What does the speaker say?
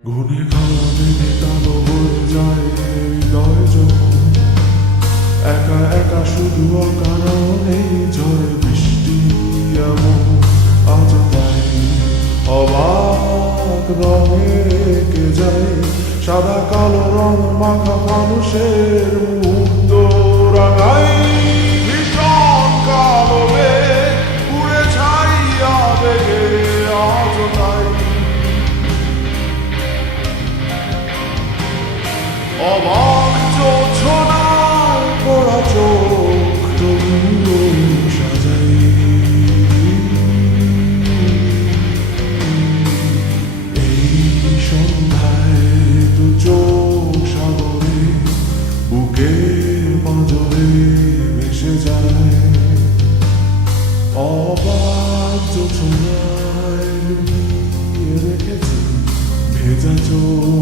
ঘুরে খাওয়া মেঘে কালো হয়ে যায় হৃদয় যখন একা একা শুধু অকারণে ঝড়ে বৃষ্টি এমন আজ তাই অবাক রঙে এঁকে যায় সাদা কালো রং মাখা মানুষের মুগ্ধ রাঙাই ভীষণ কালো মেঘ উড়ে ছাইয়া বেগে আজ তাই অবাক জোছনায় পড়া চোখ তবুও সাজাই এই সন্ধ্যায় দু চোখ সাগরে বুকের পাঁজরে ভেসে যায় অবাক জোছনায় লুকিয়ে রেখেছি ভেজা চোখ